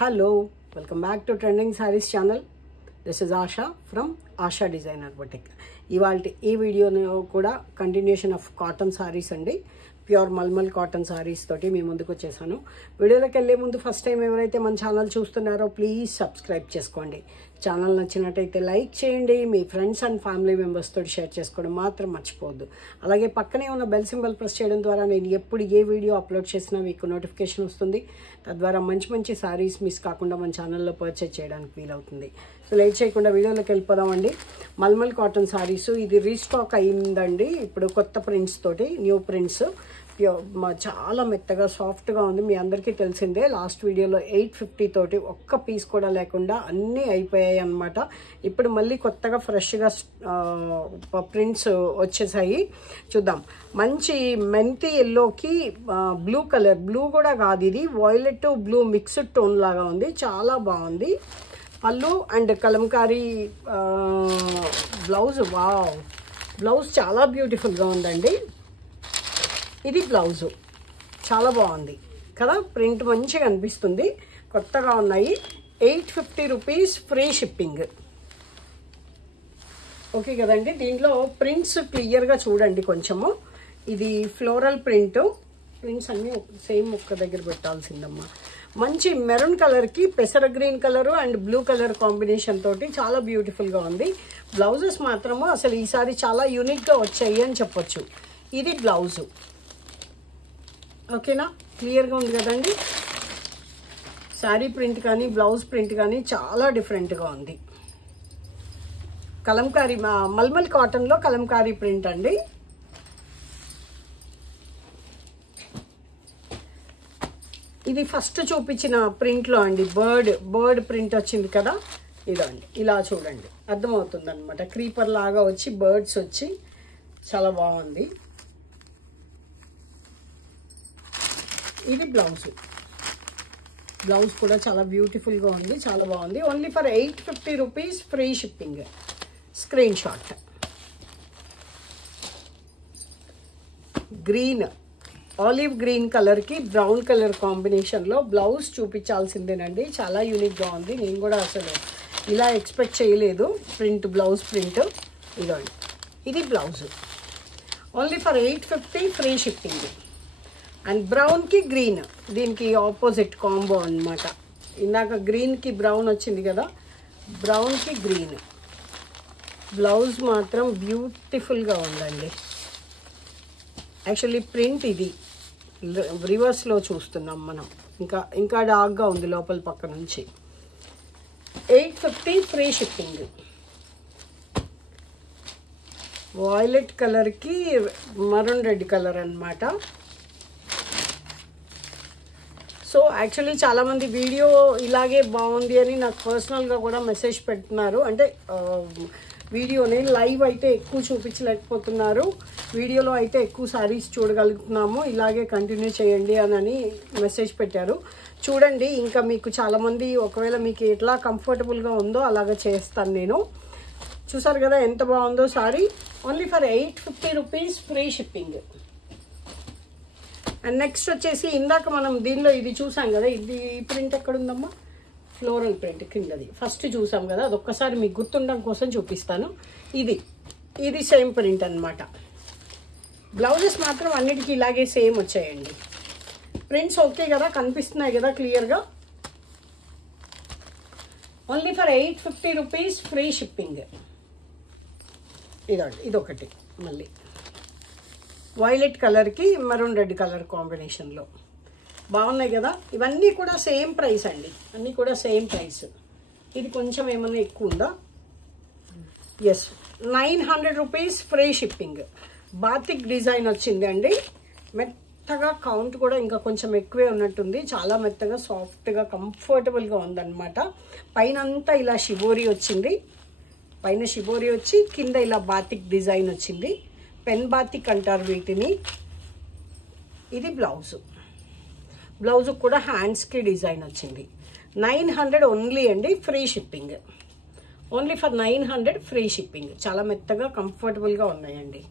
Hello, welcome back to Trending Sarees channel. This is Asha from Asha Designer Boutique. ఇవాల్టి ఈ వీడియోలో కూడా continuation of cotton saris అండి. Pure mulmul cotton saris తోటి మీ ముందుకు వచ్చేసాను. వీడియోలోకి వెళ్ళే ముందు ఫస్ట్ టైం ఎవరైతే మన ఛానల్ చూస్తున్నారో ప్లీజ్ సబ్స్క్రైబ్ చేసుకోండి. ఛానల్ నచ్చినట్టయితే లైక్ చేయండి. మీ ఫ్రెండ్స్ అండ్ ఫ్యామిలీ మెంబర్స్ తోటి షేర్ చేసుకోవడం మాత్రం మర్చిపోవద్దు. అలాగే పక్కనే ఉన్న బెల్ సింబల్ ప్రెస్ చేయడం ద్వారా నేను ఎప్పుడు ఏ వీడియో అప్లోడ్ చేసినా మీకు నోటిఫికేషన్ వస్తుంది. తద్వారా మంచి మంచి సారీస్ మిస్ కాకుండా మన ఛానల్లో పర్చేజ్ చేయడానికి వీలవుతుంది. సో లేట్ చేయకుండా వీడియోలోకి వెళ్ళిపోదామండి. మల్మల్ కాటన్ సారీస్ ఇది రీస్టాక్ అయిందండి. ఇప్పుడు కొత్త ప్రింట్స్ తోటి న్యూ ప్రింట్స్ చాలా మెత్తగా సాఫ్ట్గా ఉంది. మీ అందరికీ తెలిసిందే లాస్ట్ వీడియోలో 850 తోటి ఒక్క పీస్ కూడా లేకుండా అన్నీ అయిపోయాయి అన్నమాట. ఇప్పుడు మళ్ళీ కొత్తగా ఫ్రెష్గా ప్రింట్స్ వచ్చేసాయి. చూద్దాం. మంచి మెంతి ఎల్లోకి బ్లూ కలర్, బ్లూ కూడా కాదు ఇది వాయిలెట్ బ్లూ మిక్స్డ్ టోన్ లాగా ఉంది. చాలా బాగుంది. పళ్ళు and Kalamkari blouse. Wow, blouse చాలా బ్యూటిఫుల్గా ఉందండి. ఇది బ్లౌజు చాలా బాగుంది కదా, ప్రింట్ మంచిగా అనిపిస్తుంది. కొత్తగా ఉన్నాయి. 850 రూపీస్ ఫ్రీ షిప్పింగ్. ఓకే కదండి. దీంట్లో ప్రింట్స్ క్లియర్గా చూడండి కొంచెము. ఇది ఫ్లోరల్ ప్రింట్స్ అన్నీ సేమ్ ఒక్క దగ్గర పెట్టాల్సిందమ్మా. మంచి మెరూన్ కలర్కి పెసర green colour and blue colour combination తోటి చాలా బ్యూటిఫుల్గా ఉంది. బ్లౌజెస్ మాత్రము అసలు ఈసారి చాలా యూనిక్గా వచ్చాయి అని చెప్పొచ్చు. ఇది బ్లౌజు. ఓకేనా, క్లియర్గా ఉంది కదండి. శారీ ప్రింట్ కానీ బ్లౌజ్ ప్రింట్ కానీ చాలా డిఫరెంట్గా ఉంది. కలంకారీ మల్మల్ కాటన్లో కలంకారీ ప్రింట్ అండి. ఇది ఫస్ట్ చూపించిన ప్రింట్లో అండి. బర్డ్ ప్రింట్ వచ్చింది కదా, ఇదండి. ఇలా చూడండి, అర్థమవుతుంది అనమాట. క్రీపర్ లాగా వచ్చి బర్డ్స్ వచ్చి చాలా బాగుంది. ఇది బ్లౌజ్ కూడా చాలా బ్యూటిఫుల్గా ఉంది, చాలా బాగుంది. Only for 850 rupees free shipping. Screen shot. Green, olive green కలర్కి బ్రౌన్ కలర్ కాంబినేషన్లో బ్లౌజ్ చూపించాల్సిందేనండి. చాలా యూనిక్గా ఉంది. నేను కూడా అసలు ఇలా ఎక్స్పెక్ట్ చేయలేదు. బ్లౌజ్ ప్రింట్ ఇదండి. ఇది blouse. Only for 850 free shipping. And బ్రౌన్కి గ్రీన్, దీనికి ఆపోజిట్ కాంబో అనమాట. ఇందాక గ్రీన్కి బ్రౌన్ వచ్చింది కదా, బ్రౌన్కి గ్రీన్. బ్లౌజ్ మాత్రం బ్యూటిఫుల్గా ఉందండి. యాక్చువల్లీ ప్రింట్ ఇది రివర్స్లో చూస్తున్నాం మనం. ఇంకా డార్క్గా ఉంది లోపల పక్క నుంచి. 850 ఫ్రీ షిప్పింగ్. వాయిలెట్ కలర్కి మరూన్ రెడ్ కలర్ అనమాట. సో యాక్చువల్లీ చాలామంది వీడియో ఇలాగే బాగుంది అని నాకు పర్సనల్గా కూడా మెసేజ్ పెడుతున్నారు. అంటే వీడియోని లైవ్ అయితే ఎక్కువ చూపించలేకపోతున్నారు, వీడియోలో అయితే ఎక్కువ సారీస్ చూడగలుగుతున్నాము, ఇలాగే కంటిన్యూ చేయండి అని మెసేజ్ పెట్టారు. చూడండి, ఇంకా మీకు చాలామంది ఒకవేళ మీకు ఎట్లా కంఫర్టబుల్గా ఉందో అలాగే చేస్తాను నేను. చూసారు కదా ఎంత బాగుందో sorry. Only for 850 rupees free shipping. And next వచ్చేసి ఇందాక మనం దీనిలో ఇది చూసాం కదా, ఇది ప్రింట్ ఎక్కడుందమ్మా? ఫ్లోరల్ ప్రింట్ కిందది ఫస్ట్ చూసాం కదా, అదొక్కసారి మీకు గుర్తుండడం కోసం చూపిస్తాను. ఇది సేమ్ ప్రింట్ అనమాట. బ్లౌజెస్ మాత్రం అన్నిటికీ ఇలాగే సేమ్ వచ్చాయండి. ప్రింట్స్ ఓకే కదా, కనిపిస్తున్నాయి కదా క్లియర్గా. Only for 850 rupees free shipping. ఇదొకటి మళ్ళీ వైలెట్ కలర్కి మరూన్ రెడ్ కలర్ కాంబినేషన్లో బాగున్నాయి కదా. ఇవన్నీ కూడా సేమ్ ప్రైస్ అండి, అన్నీ కూడా సేమ్ ప్రైస్. ఇది కొంచెం ఏమన్నా ఎక్కువ ఉందా? Yes, 900 rupees free shipping. Batik design వచ్చింది అండి. మెత్తగా కౌంట్ కూడా ఇంకా కొంచెం ఎక్కువే ఉన్నట్టుంది. చాలా మెత్తగా సాఫ్ట్గా కంఫర్టబుల్గా ఉందన్నమాట. పైన అంతా ఇలా షిబోరి వచ్చింది, పైన షిబోరి వచ్చి కింద ఇలా బాతిక్ డిజైన్ వచ్చింది. పెన్ బాతిక్ అంటారు వీటిని. ఇది బ్లౌజ్ కూడా హ్యాండ్స్కి డిజైన్ వచ్చింది. 900 ఓన్లీ అండి, free shipping. Only for 900 free shipping. చాలా మెత్తగా కంఫర్టబుల్గా ఉన్నాయండి.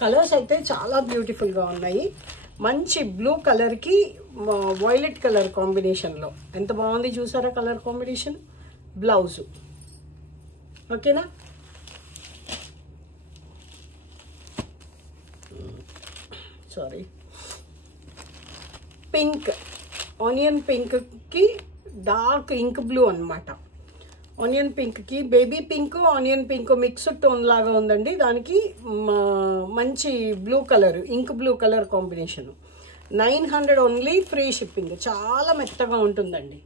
కలర్స్ అయితే చాలా బ్యూటిఫుల్గా ఉన్నాయి. మంచి బ్లూ కలర్కి వైలెట్ కలర్ కాంబినేషన్లో ఎంత బాగుంది చూసారా కలర్ కాంబినేషన్. బ్లౌజు ఓకేనా. సారీ, పింక్, ఆనియన్ పింక్కి డార్క్ ఇంక్ బ్లూ అనమాట. ఆనియన్ పింక్కి baby pink, onion pink mixed tone లాగా ఉందండి. దానికి మంచి blue colour, ink blue colour combination. 900 only, free shipping. చాలా మెత్తగా ఉంటుందండి.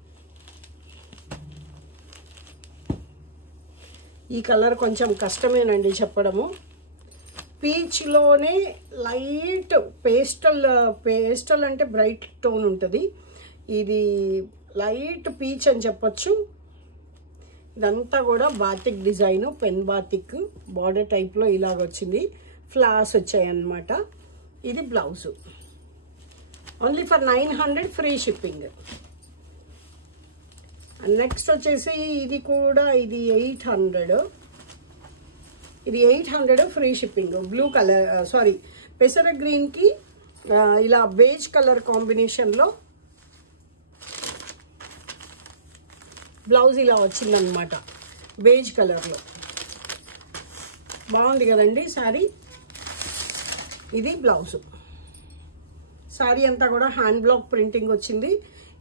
ఈ కలర్ కొంచెం కష్టమేనండి చెప్పడము. పీచ్లోనే లైట్ పేస్టల్ అంటే బ్రైట్ టోన్ ఉంటుంది. ఇది లైట్ పీచ్ అని చెప్పొచ్చు. ఇదంతా కూడా batik design, pen batik border టైప్లో ఇలాగ వచ్చింది. ఫ్లాస్ వచ్చాయి అన్నమాట. ఇది blouse. Only for 900, free shipping. Next వచ్చేసి ఇది కూడా, ఇది 800. ఇది 800, free shipping. Blue colour, sorry, పెసర గ్రీన్కి ఇలా బేజ్ కలర్ కాంబినేషన్లో బ్లౌజ్ ఇలా వచ్చిందనమాట. బేజ్ కలర్లో బాగుంది కదండి శారీ. ఇది బ్లౌజు. శారీ అంతా కూడా హ్యాండ్ బ్లాక్ ప్రింటింగ్ వచ్చింది.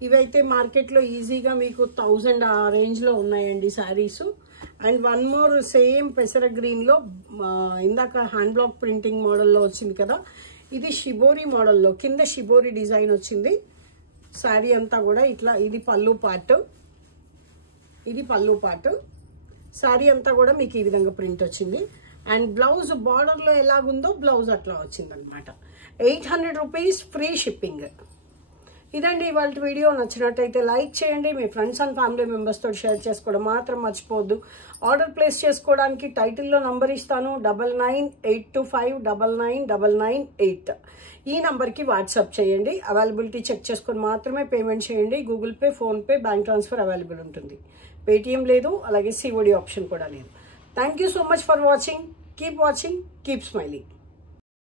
ఇవైతే మార్కెట్లో ఈజీగా మీకు 1000 ఆ రేంజ్లో ఉన్నాయండి saris. And one more same పెసర గ్రీన్లో ఇందాక హ్యాండ్ బ్లాక్ ప్రింటింగ్ మోడల్లో వచ్చింది కదా, ఇది షిబోరి మోడల్లో కింద షిబోరి డిజైన్ వచ్చింది. శారీ అంతా కూడా ఇట్లా. ఇది పళ్ళు పార్ట్, ఇది పళ్ళు పార్ట్. శారీ అంతా కూడా మీకు ఈ విధంగా ప్రింట్ వచ్చింది. అండ్ బ్లౌజ్ బార్డర్లో ఎలాగుందో బ్లౌజ్ అట్లా వచ్చిందనమాట. 800 రూపీస్, ఫ్రీ షిప్పింగ్. ఇదండి ఇవాళ వీడియో. నచ్చినట్టయితే లైక్ చేయండి. మీ ఫ్రెండ్స్ అండ్ ఫ్యామిలీ మెంబర్స్తో షేర్ చేసుకోవడం మాత్రం మర్చిపోవద్దు. ఆర్డర్ ప్లేస్ చేసుకోవడానికి టైటిల్లో నంబర్ ఇస్తాను, 9982599998. ఈ నంబర్కి వాట్సాప్ చేయండి. అవైలబిలిటీ చెక్ చేసుకొని మాత్రమే పేమెంట్ చేయండి. Google pay, PhonePe, bank transfer available ఉంటుంది. పేటిఎం లేదు, అలాగే సిఓడి ఆప్షన్ కూడా లేదు. Thank you so much for watching. Keep watching, keep smiling.